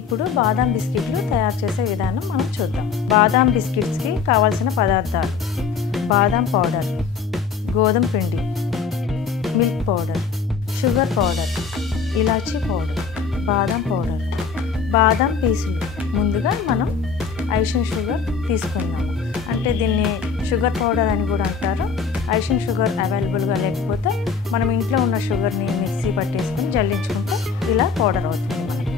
ఇప్పుడు బాదాం బిస్కెట్లు తయారు చేసే విధానం మనం చూద్దాం. బాదాం బిస్కెట్స్కి కావాల్సిన పదార్థాలు: బాదాం పౌడర్, గోధుమ పిండి, మిల్క్ పౌడర్, షుగర్ పౌడర్, ఇలాచీ పౌడర్, బాదాం పౌడర్, బాదాం పీసులు. ముందుగా మనం ఐషింగ్ షుగర్ తీసుకుందాము. అంటే దీన్ని షుగర్ పౌడర్ అని కూడా అంటారు. ఐషింగ్ షుగర్ అవైలబుల్గా లేకపోతే మనం ఇంట్లో ఉన్న షుగర్ని మిక్సీ పట్టేసుకొని జల్లించుకుంటే ఇలా పౌడర్ అవుతుంది మనకి.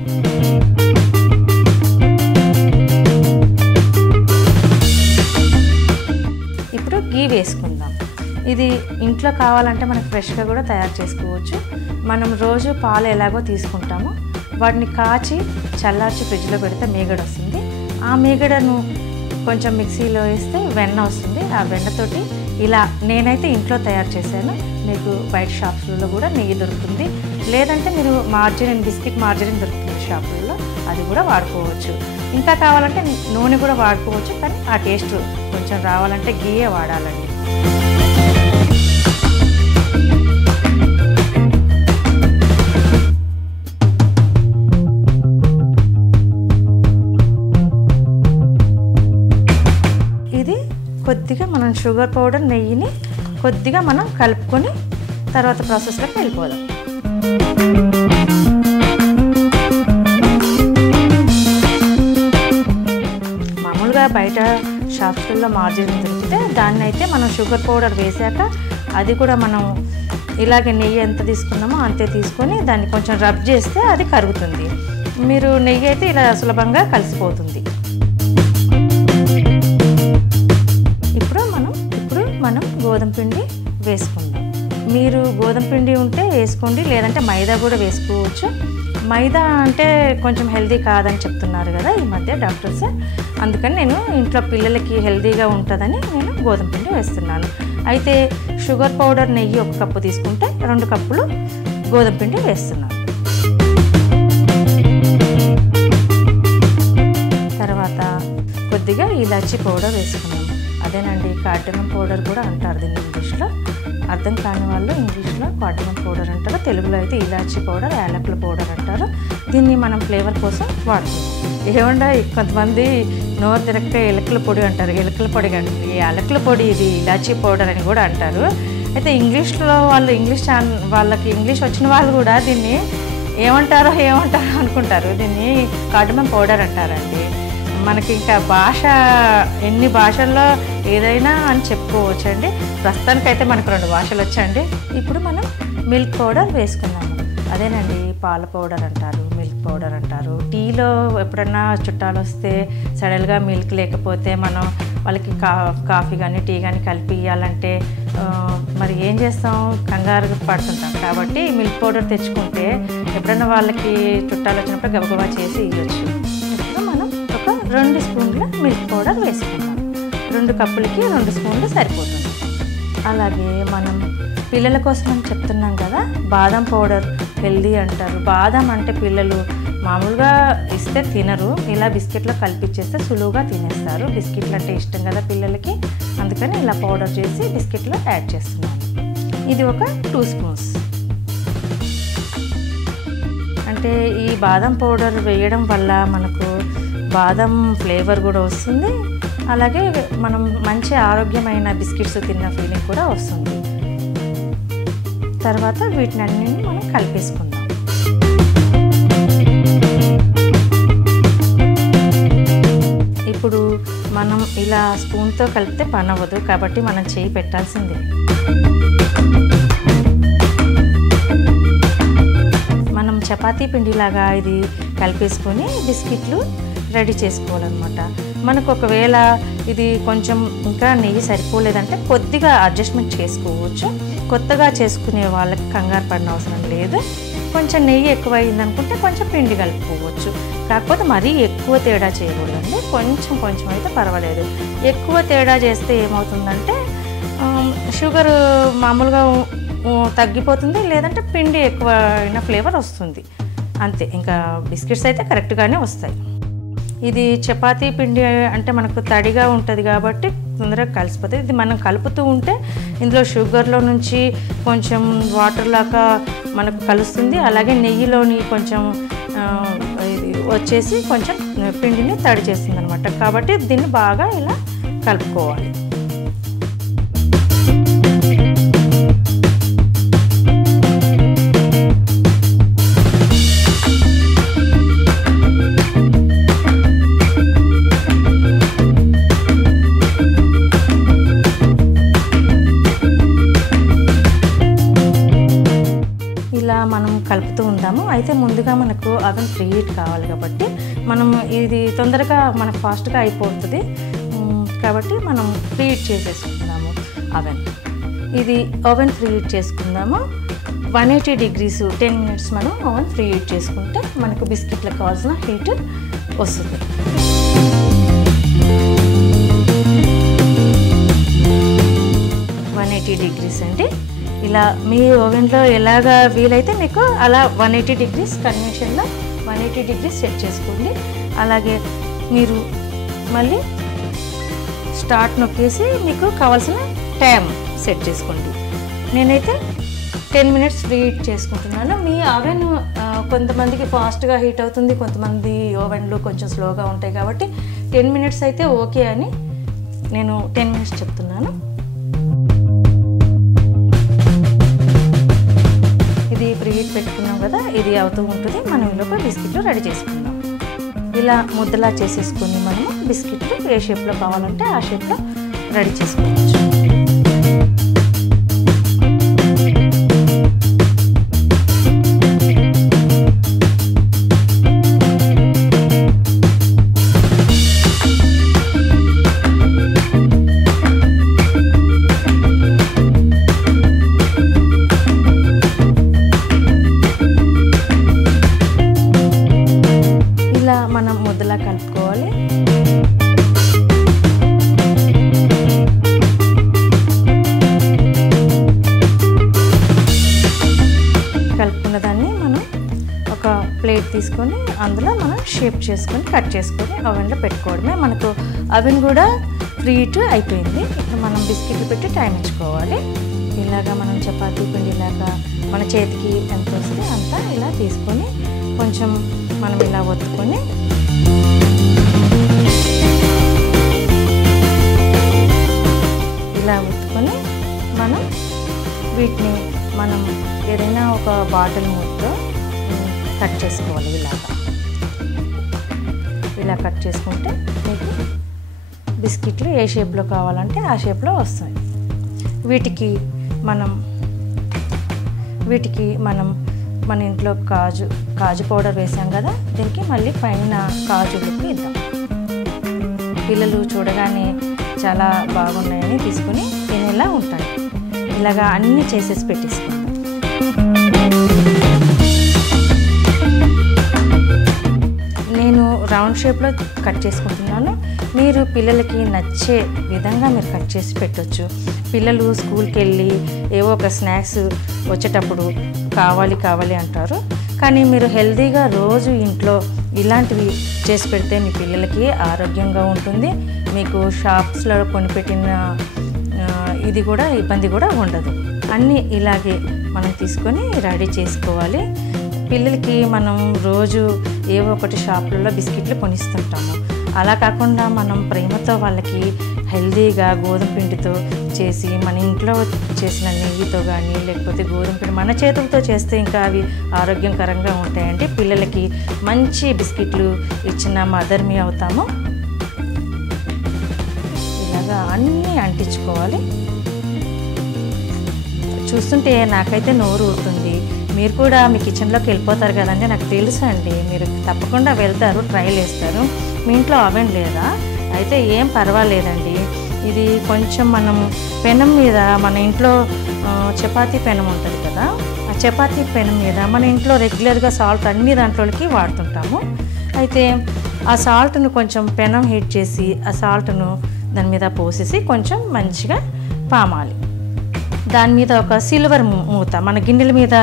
ఇప్పుడు గీ వేసుకుందాం. ఇది ఇంట్లో కావాలంటే మనకు ఫ్రెష్గా కూడా తయారు చేసుకోవచ్చు. మనం రోజు పాలు ఎలాగో తీసుకుంటామో వాటిని కాచి చల్లార్చి ఫ్రిడ్జ్లో పెడితే మీగడ వస్తుంది. ఆ మీగడను కొంచెం మిక్సీలో వేస్తే వెన్న వస్తుంది. ఆ వెన్నతోటి ఇలా నేనైతే ఇంట్లో తయారు చేశాను. మీకు బయట షాప్స్లలో కూడా నెయ్యి దొరుకుతుంది. లేదంటే మీరు బిస్కెట్ మార్జరిన్ దొరుకుతుంది షాపులలో, అది కూడా వాడుకోవచ్చు. ఇంకా కావాలంటే నూనె కూడా వాడుకోవచ్చు. కానీ ఆ టేస్ట్ కొంచెం రావాలంటే గీయే వాడాలండి. ఇది కొద్దిగా మనం షుగర్ పౌడర్ నెయ్యిని కొద్దిగా మనం కలుపుకొని తర్వాత ప్రాసెస్లోకి వెళ్ళిపోదాం. మామూలుగా బయట షాప్స్లో మార్జిన్ దొరికితే దాన్ని అయితే మనం షుగర్ పౌడర్ వేసాక అది కూడా మనం ఇలాగే నెయ్యి ఎంత తీసుకున్నామో అంతే తీసుకొని దాన్ని కొంచెం రబ్ చేస్తే అది కరుగుతుంది. మీరు నెయ్యి అయితే ఇలా సులభంగా కలిసిపోతుంది. ఇప్పుడు మనం గోధుమ పిండి వేసుకుందాం. మీరు గోధుమ పిండి ఉంటే వేసుకోండి, లేదంటే మైదా కూడా వేసుకోవచ్చు. మైదా అంటే కొంచెం హెల్దీ కాదని చెప్తున్నారు కదా ఈ మధ్య డాక్టర్స్. అందుకని నేను ఇంట్లో పిల్లలకి హెల్దీగా ఉంటుందని నేను గోధుమ పిండి వేస్తున్నాను. అయితే షుగర్ పౌడర్ నెయ్యి 1 కప్పు తీసుకుంటే 2 కప్పులు గోధుమ పిండి వేస్తున్నాను. తర్వాత కొద్దిగా ఇలాచీ పౌడర్ వేసుకున్నాను. అదేనండి కార్డమమ్ పౌడర్ కూడా అంటారు దీన్ని ఇంగ్లీష్లో. అర్థం కాని వాళ్ళు ఇంగ్లీష్లో కార్డమమ్ పౌడర్ అంటారు, తెలుగులో అయితే ఇలాచీ పౌడర్, యాలకుల పౌడర్ అంటారు. దీన్ని మనం ఫ్లేవర్ కోసం వాడుతున్నాం. ఏమంటే కొంతమంది నోరు తిరగక ఎలకల పొడి అంటారు. ఎలకల పొడి కంటే యాలకుల పొడి, ఇది ఇలాచీ పౌడర్ అని కూడా అంటారు. అయితే ఇంగ్లీష్లో వాళ్ళు వాళ్ళకి ఇంగ్లీష్ వచ్చిన వాళ్ళు కూడా దీన్ని ఏమంటారో అనుకుంటారు. దీన్ని కార్డమమ్ పౌడర్ అంటారండి. మనకి ఇంకా ఎన్ని భాషల్లో ఏదైనా అని చెప్పుకోవచ్చండి. ప్రస్తుతానికైతే మనకు 2 భాషలు వచ్చండి. ఇప్పుడు మనం మిల్క్ పౌడర్ వేసుకున్నాము. అదేనండి పాల పౌడర్ అంటారు, మిల్క్ పౌడర్ అంటారు. టీలో ఎప్పుడన్నా చుట్టాలు వస్తే సడన్గా మిల్క్ లేకపోతే మనం వాళ్ళకి కాఫీ కానీ టీ కానీ కలిపి ఇవ్వాలంటే మరి ఏం చేస్తాం, కంగారు పడుతుంటాం. కాబట్టి మిల్క్ పౌడర్ తెచ్చుకుంటే ఎప్పుడన్నా వాళ్ళకి చుట్టాలు వచ్చినప్పుడు గబగబా చేసి ఇవ్వచ్చు. ఇప్పుడు మనం ఒక 2 స్పూన్ల మిల్క్ పౌడర్ వేసుకుందాం. 2 కప్పులకి 2 స్పూన్లు సరిపోతుంది. అలాగే మనం పిల్లల కోసం అని చెప్తున్నాం కదా, బాదం పౌడర్ హెల్దీ అంటారు. బాదం అంటే పిల్లలు మామూలుగా ఇస్తే తినరు, ఇలా బిస్కెట్లో కలిపిచ్చేస్తే సులువుగా తినేస్తారు. బిస్కెట్లు అంటే ఇష్టం కదా పిల్లలకి, అందుకని ఇలా పౌడర్ చేసి బిస్కెట్లో యాడ్ చేస్తున్నాను. ఇది ఒక 2 స్పూన్స్. అంటే ఈ బాదం పౌడర్ వేయడం వల్ల మనకు బాదం ఫ్లేవర్ కూడా వస్తుంది. అలాగే మనం మంచి ఆరోగ్యమైన బిస్కెట్స్ తిన్న ఫీలింగ్ కూడా వస్తుంది. తర్వాత వీటినన్నింటినీ మనం కలిపేసుకుందాం. ఇప్పుడు మనం ఇలా స్పూన్తో కలిపితే పని అవ్వదు, కాబట్టి మనం చేయి పెట్టాల్సిందే. మనం చపాతీ పిండిలాగా ఇది కలిపేసుకొని బిస్కెట్లు రెడీ చేసుకోవాలన్నమాట. మనకు ఒకవేళ ఇది కొంచెం ఇంకా నెయ్యి సరిపోలేదంటే కొద్దిగా అడ్జస్ట్మెంట్ చేసుకోవచ్చు. కొత్తగా చేసుకునే వాళ్ళకి కంగారు పడిన అవసరం లేదు. కొంచెం నెయ్యి ఎక్కువ అయిందనుకుంటే కొంచెం పిండి కలుపుకోవచ్చు. కాకపోతే మరీ ఎక్కువ తేడా చేయకూడదండి, కొంచెం అయితే పర్వాలేదు. ఎక్కువ తేడా చేస్తే ఏమవుతుందంటే షుగర్ మామూలుగా తగ్గిపోతుంది, లేదంటే పిండి ఎక్కువ అయిన ఫ్లేవర్ వస్తుంది. అంతే, ఇంకా బిస్కెట్స్ అయితే కరెక్ట్గానే వస్తాయి. ఇది చపాతీ పిండి అంటే మనకు తడిగా ఉంటుంది కాబట్టి తొందరగా కలిసిపోతుంది. ఇది మనం కలుపుతూ ఉంటే ఇందులో షుగర్లో నుంచి కొంచెం వాటర్ లాగా మనకు కలుస్తుంది. అలాగే నెయ్యిలోని కొంచెం ఇది వచ్చేసి కొంచెం పిండిని తడి చేస్తుంది అనమాట. కాబట్టి దీన్ని బాగా ఇలా కలుపుకోవాలి. ఇలా మనం కలుపుతూ ఉంటాము. అయితే ముందుగా మనకు అవెన్ ప్రీ హీట్ కావాలి కాబట్టి మనం ఇది తొందరగా మనకు ఫాస్ట్గా అయిపోతుంది కాబట్టి మనం ప్రీ హీట్ చేసేసుకుందాము అవెన్. ఇది ఓవెన్ ప్రీ హీట్ చేసుకుందాము. 180 degrees 10 minutes మనం ఓవెన్ ప్రీ హీట్ చేసుకుంటే మనకు బిస్కెట్లకు కావాల్సిన హీట్ వస్తుంది. degrees అండి. ఇలా మీ ఓవెన్లో ఎలాగా వీలైతే మీకు అలా 180 degrees కన్వెన్షన్లో 180 degrees సెట్ చేసుకోండి. అలాగే మీరు మళ్ళీ స్టార్ట్ నొక్కేసి మీకు కావాల్సిన టైం సెట్ చేసుకోండి. నేనైతే 10 minutes ప్రీ హీట్ చేసుకుంటున్నాను. మీ ఓవెన్ కొంతమందికి ఫాస్ట్గా హీట్ అవుతుంది, కొంతమంది ఓవెన్లు కొంచెం స్లోగా ఉంటాయి కాబట్టి 10 minutes అయితే ఓకే అని నేను 10 minutes చెప్తున్నాను. ఇది ప్రీ హీట్ పెట్టుకున్నాం కదా, ఇది అవుతూ ఉంటుంది. మనం ఈలోపు బిస్కెట్లు రెడీ చేసుకుందాం. ఇలా ముద్దలా చేసేసుకొని మనము బిస్కెట్లు ఏ షేప్లో కావాలంటే ఆ షేప్లో రెడీ చేసుకోవచ్చు. మనం ముద్దలా కలుపుకోవాలి. కలుపుకున్న దాన్ని మనం ఒక ప్లేట్ తీసుకొని అందులో మనం షేప్ చేసుకొని కట్ చేసుకొని ఓవెన్లో పెట్టుకోవడమే. మనకు ఓవెన్ కూడా ప్రీ హీట్ అయిపోయింది. ఇప్పుడు మనం బిస్కెట్లు పెట్టి టైం ఇచ్చుకోవాలి. ఇలాగా మనం చపాతీ పిండి ఇలాగా మన చేతికి ఎంత వస్తే అంతా ఇలా తీసుకొని కొంచెం మనం ఇలా ఒత్తుకొని ఇలా ఒత్తుకొని మనం వీటిని మనం ఏదైనా ఒక బాటిల్ మూతతో కట్ చేసుకోవాలి. ఇలా కట్ చేసుకుంటే మీకు బిస్కెట్లు ఏ షేప్లో కావాలంటే ఆ షేప్లో వస్తాయి. వీటికి మనం మన ఇంట్లో కాజు పౌడర్ వేసాం కదా, దీనికి మళ్ళీ పైన కాజు లుక్ ఇద్దాం. పిల్లలు చూడగానే చాలా బాగున్నాయని తీసుకుని తినేలా ఉంటాయి. ఇలాగా అన్నీ చేసేసి పెట్టేసుకుందాం. నేను రౌండ్ షేప్లో కట్ చేసుకుంటున్నాను. మీరు పిల్లలకి నచ్చే విధంగా మీరు కట్ చేసి పెట్టవచ్చు. పిల్లలు స్కూల్కి వెళ్ళి ఏవో ఒక స్నాక్స్ వచ్చేటప్పుడు కావాలి అంటారు. కానీ మీరు హెల్తీగా రోజు ఇంట్లో ఇలాంటివి చేసి పెడితే మీ పిల్లలకి ఆరోగ్యంగా ఉంటుంది. మీకు షాప్స్లో కొనిపెట్టిన ఇది కూడా ఇబ్బంది కూడా ఉండదు. అన్నీ ఇలాగే మనం తీసుకొని రెడీ చేసుకోవాలి. పిల్లలకి మనం రోజు ఏవో ఒకటి షాపులలో బిస్కెట్లు కొనిస్తుంటాము. అలా కాకుండా మనం ప్రేమతో వాళ్ళకి హెల్తీగా గోధుమ పిండితో చేసి మన ఇంట్లో చేసిన నెయ్యితో కానీ లేకపోతే గోధుమ పిండి మన చేతులతో చేస్తే ఇంకా అవి ఆరోగ్యకరంగా ఉంటాయండి. పిల్లలకి మంచి బిస్కెట్లు ఇచ్చిన మదర్మి అవుతాము. ఇలాగా అన్నీ అంటించుకోవాలి. చూస్తుంటే నాకైతే నోరు ఊరుతుంది. మీరు కూడా మీ కిచెన్లోకి వెళ్ళిపోతారు కదండి, నాకు తెలుసు అండి. మీరు తప్పకుండా వెళ్తారు, ట్రైల్ వేస్తారు. మీ ఇంట్లో ఓవెన్ లేదా? అయితే ఏం పర్వాలేదండి. ఇది కొంచెం మనం పెనం మీద మన ఇంట్లో చపాతీ పెనం ఉంటుంది కదా, ఆ చపాతీ పెనం మీద మన ఇంట్లో రెగ్యులర్గా సాల్ట్ అన్ని దాంట్లోకి వాడుతుంటాము. అయితే ఆ సాల్ట్ను కొంచెం పెనం హీట్ చేసి ఆ సాల్ట్ను దాని మీద పోసేసి కొంచెం మంచిగా పామాలి. దాని మీద ఒక సిల్వర్ మూత, మన గిన్నెల మీద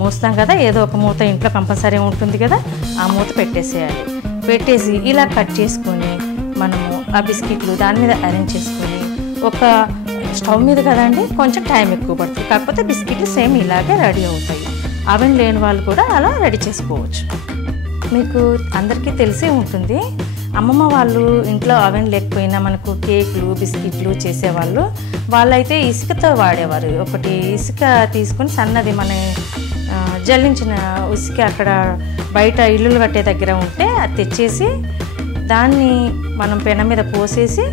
మూస్తాం కదా, ఏదో ఒక మూత ఇంట్లో కంపల్సరీ ఉంటుంది కదా, ఆ మూత పెట్టేసేయాలి. పెట్టేసి ఇలా కట్ చేసుకొని మనము ఆ బిస్కెట్లు దాని మీద అరేంజ్ చేసుకొని ఒక స్టవ్ మీద కదండి కొంచెం టైం ఎక్కువ పడుతుంది. కాకపోతే బిస్కెట్లు సేమ్ ఇలాగే రెడీ అవుతాయి. ఓవెన్ లేని వాళ్ళు కూడా అలా రెడీ చేసుకోవచ్చు. మీకు అందరికీ తెలిసే ఉంటుంది, అమ్మమ్మ వాళ్ళు ఇంట్లో అవెన్ లేకపోయినా మనకు కేకులు బిస్కెట్లు చేసేవాళ్ళు. వాళ్ళైతే ఇసుకతో వాడేవారు. ఒకటి ఇసుక తీసుకొని సన్నది మన జల్లించిన ఇసుక అక్కడ బయట ఇల్లులు కట్టే దగ్గర ఉంటే అది తెచ్చేసి దాన్ని మనం పెనం మీద పోసేసి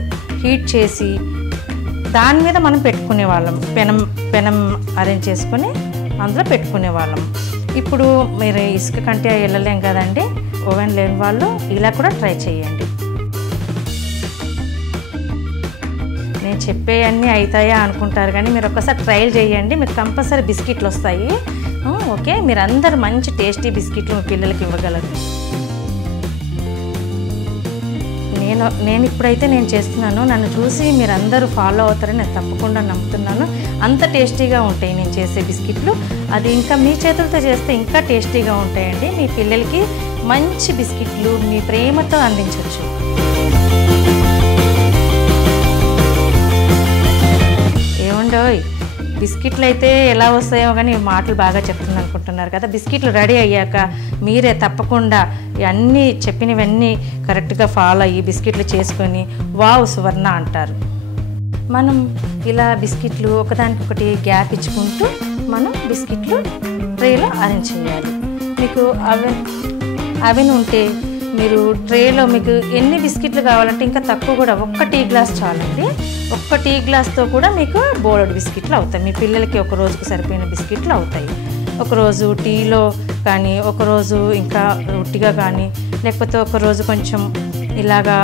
హీట్ చేసి దాని మీద మనం పెట్టుకునే వాళ్ళం. పెనం అరేంజ్ చేసుకొని అందులో పెట్టుకునే వాళ్ళం. ఇప్పుడు మీరు ఇసుక కంటే వెళ్ళలేం కదండి, ఓవెన్ లేని వాళ్ళు ఇలా కూడా ట్రై చేయండి. నేను చెప్పేవన్నీ అవుతాయా అనుకుంటారు, కానీ మీరు ఒక్కసారి ట్రైల్ చేయండి, మీకు కంపల్సరీ బిస్కెట్లు వస్తాయి. ఓకే, మీరు అందరు మంచి టేస్టీ బిస్కెట్లు మీ పిల్లలకి ఇవ్వగలరు. నేను ఇప్పుడైతే నేను చేస్తున్నాను, నన్ను చూసి మీరు అందరూ ఫాలో అవుతారని నేను తప్పకుండా నమ్ముతున్నాను. అంత టేస్టీగా ఉంటాయి నేను చేసే బిస్కెట్లు. అది ఇంకా మీ చేతులతో చేస్తే ఇంకా టేస్టీగా ఉంటాయండి. మీ పిల్లలకి మంచి బిస్కెట్లు మీ ప్రేమతో అందించవచ్చు. ఏముండోయ్, బిస్కెట్లు అయితే ఎలా వస్తాయో కానీ మాటలు బాగా చెప్తుంది అనుకుంటున్నారు కదా. బిస్కెట్లు రెడీ అయ్యాక మీరే తప్పకుండా అన్నీ చెప్పినవన్నీ కరెక్ట్గా ఫాలో అయ్యి బిస్కెట్లు చేసుకొని వావ్ సువర్ణ అంటారు. మనం ఇలా బిస్కెట్లు ఒకదానికొకటి గ్యాప్ ఇచ్చుకుంటూ మనం బిస్కెట్లు ట్రేలో అరేంజ్ చేయాలి. మీకు అవెన్ ఉంటే మీరు ట్రేలో మీకు ఎన్ని బిస్కెట్లు కావాలంటే ఇంకా తక్కువ కూడా, ఒక్క టీ గ్లాస్ చాలండి. ఒక్క టీ గ్లాస్తో కూడా మీకు బోలెడు బిస్కెట్లు అవుతాయి. మీ పిల్లలకి ఒక రోజుకు సరిపోయిన బిస్కెట్లు అవుతాయి. ఒకరోజు టీలో కానీ, ఒకరోజు ఇంకా రొట్టిగా కానీ, లేకపోతే ఒకరోజు కొంచెం ఇలాగా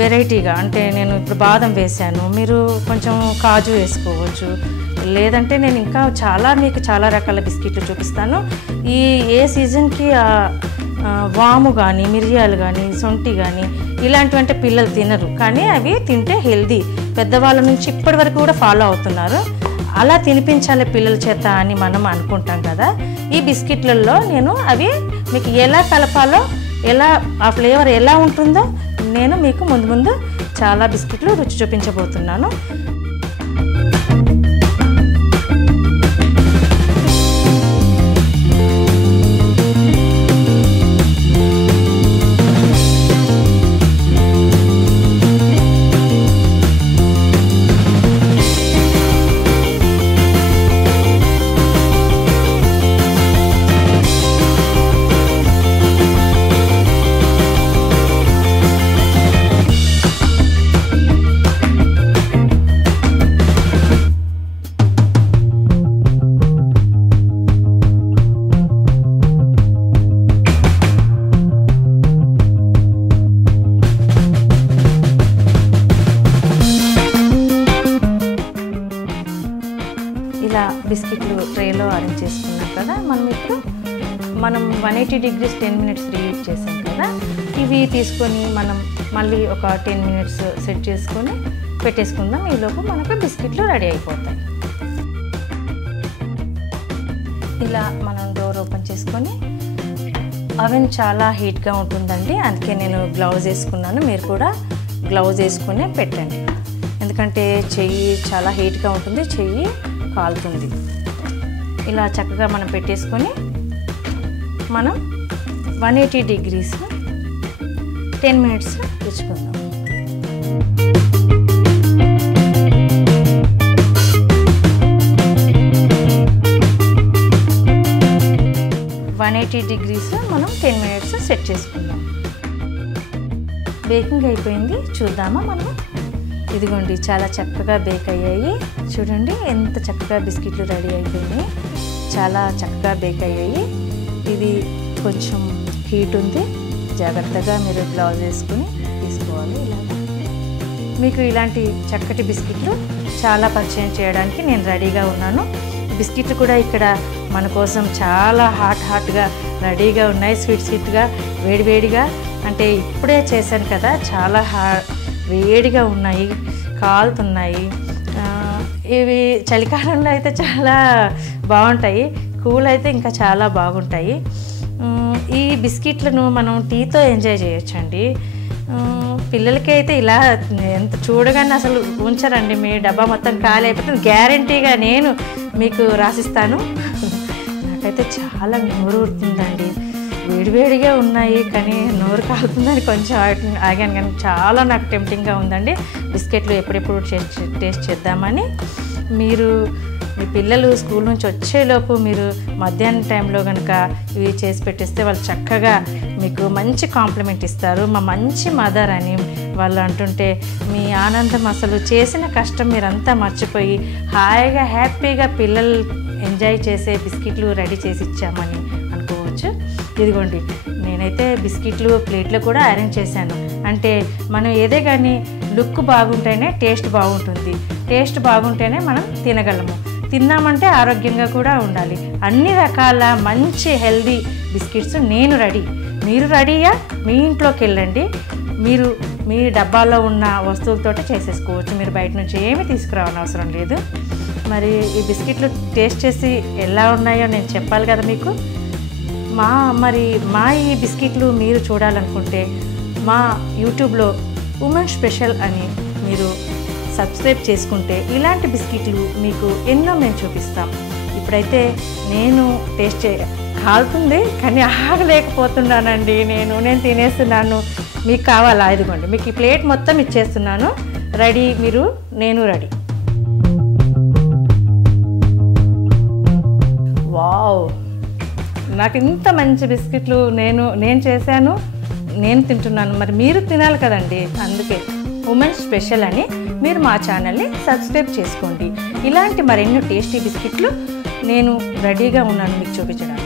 వెరైటీగా, అంటే నేను ఇప్పుడు బాదం వేసాను, మీరు కొంచెం కాజు వేసుకోవచ్చు. లేదంటే నేను ఇంకా మీకు చాలా రకాల బిస్కెట్లు చూపిస్తాను. ఏ సీజన్కి వాము కానీ, మిరియాలు కానీ, సొంటి కానీ ఇలాంటివంటే పిల్లలు తినరు, కానీ అవి తింటే హెల్దీ. పెద్దవాళ్ళ నుంచి ఇప్పటి వరకు కూడా ఫాలో అవుతున్నారు. అలా తినిపించాలి పిల్లల చేత అని మనం అనుకుంటాం కదా. ఈ బిస్కెట్లలో నేను అవి మీకు ఎలా కలపాలో, ఆ ఫ్లేవర్ ఎలా ఉంటుందో నేను మీకు ముందు చాలా బిస్కెట్లు రుచి చూపించబోతున్నాను. ఇలా బిస్కెట్లు ట్రేలో అరేంజ్ చేసుకున్నాం కదా. మనం 180 degrees 10 minutes రీహీట్ చేసాం కదా. ఇవి తీసుకొని మనం మళ్ళీ ఒక 10 minutes సెట్ చేసుకొని పెట్టేసుకుందాం. ఈలోపు మనకు బిస్కెట్లు రెడీ అయిపోతాయి. ఇలా మనం డోర్ ఓపెన్ చేసుకొని, అవెన్ చాలా హీట్గా ఉంటుందండి, అందుకే నేను గ్లౌజ్ వేసుకున్నాను. మీరు కూడా గ్లౌజ్ వేసుకునే పెట్టండి, ఎందుకంటే చెయ్యి చాలా హీట్గా ఉంటుంది, చెయ్యి కాలుతుంది. ఇలా చక్కగా మనం పెట్టేసుకొని మనం 180 degrees 10 minutes తెచ్చుకుందాం. మనం 10 minutes సెట్ చేసుకుందాం. బేకింగ్ అయిపోయింది, చూద్దామా మనం. ఇదిగోండి, చాలా చక్కగా బేక్ అయ్యాయి. చూడండి ఎంత చక్కగా బిస్కెట్లు రెడీ అయిపోయినాయి, చాలా చక్కగా బేక్ అయ్యాయి. ఇది కొంచెం హీట్ ఉంది, జాగ్రత్తగా మీరు గ్లౌజ్ వేసుకుని తీసుకోవాలి. ఇలాగా మీకు ఇలాంటి చక్కటి బిస్కెట్లు చాలా పరిచయం చేయడానికి నేను రెడీగా ఉన్నాను. బిస్కెట్లు కూడా ఇక్కడ మన కోసం చాలా హాట్గా రెడీగా ఉన్నాయి, స్వీట్గా వేడివేడిగా. అంటే ఇప్పుడే చేశాను కదా, చాలా వేడిగా ఉన్నాయి, కాలుతున్నాయి. ఇవి చలికాలంలో అయితే చాలా బాగుంటాయి, కూల్ అయితే ఇంకా చాలా బాగుంటాయి. ఈ బిస్కెట్లను మనం టీతో ఎంజాయ్ చేయొచ్చండి. పిల్లలకి అయితే ఇలా ఎంత చూడగానే అసలు ఉంచరండి, మీ డబ్బా మొత్తం ఖాళీ అయిపోతుంది గ్యారంటీగా నేను మీకు రాసిస్తాను. నాకైతే చాలా నోరు ఊరుతుందండి. వేడివేడిగా ఉన్నాయి, కానీ నోరు కాలుతుందని కొంచెం ఆగాను. కానీ చాలా నాకు టెంప్టింగ్గా ఉందండి. బిస్కెట్లు ఎప్పుడెప్పుడు టేస్ట్ చేద్దామని. మీరు మీ పిల్లలు స్కూల్ నుంచి వచ్చేలోపు మీరు మధ్యాహ్నం టైంలో కనుక ఇవి చేసి పెట్టిస్తే వాళ్ళు చక్కగా మీకు మంచి కాంప్లిమెంట్ ఇస్తారు. మా మంచి మదర్ అని వాళ్ళు అంటుంటే మీ ఆనందం అసలు చేసిన కష్టం మీరంతా మర్చిపోయి హాయిగా హ్యాపీగా పిల్లలు ఎంజాయ్ చేసే బిస్కెట్లు రెడీ చేసి ఇచ్చామని అనుకోవచ్చు. ఇదిగోండి, నేనైతే బిస్కెట్లు ప్లేట్లు కూడా అరేంజ్ చేశాను. అంటే మనం ఏదే కానీ లుక్ బాగుంటేనే టేస్ట్ బాగుంటుంది, టేస్ట్ బాగుంటేనే మనం తినగలము. తిన్నామంటే ఆరోగ్యంగా కూడా ఉండాలి. అన్ని రకాల మంచి హెల్దీ బిస్కెట్స్ నేను రెడీ. మీరు రెడీయా? మీ ఇంట్లోకి వెళ్ళండి, మీరు మీ డబ్బాలో ఉన్న వస్తువులతో చేసేసుకోవచ్చు. మీరు బయట నుంచి ఏమీ తీసుకురావని అవసరం లేదు. మరి ఈ బిస్కెట్లు టేస్ట్ చేసి ఎలా ఉన్నాయో నేను చెప్పాలి కదా మీకు. మా ఈ బిస్కెట్లు మీరు చూడాలనుకుంటే మా యూట్యూబ్లో ఉమెన్ స్పెషల్ అని మీరు సబ్స్క్రైబ్ చేసుకుంటే ఇలాంటి బిస్కెట్లు మీకు ఎన్నో మేము చూపిస్తాం. ఇప్పుడైతే నేను టేస్ట్ కాలుతుంది, కానీ ఆగలేకపోతున్నానండి. నేను తినేస్తున్నాను. మీకు కావాలా? ఇదిగోండి, మీకు ఈ ప్లేట్ మొత్తం ఇచ్చేస్తున్నాను. రెడీ మీరు, నేను రెడీ. వావ్, నాకు ఇంత మంచి బిస్కెట్లు నేను చేశాను, నేను తింటున్నాను. మరి మీరు తినాలి కదండి. అందుకే ఉమెన్ స్పెషల్ అని మీరు మా ఛానల్ని సబ్స్క్రైబ్ చేసుకోండి. ఇలాంటి మరెన్నో టేస్టీ బిస్కెట్లు నేను రెడీగా ఉన్నాను మీకు చూపించడానికి.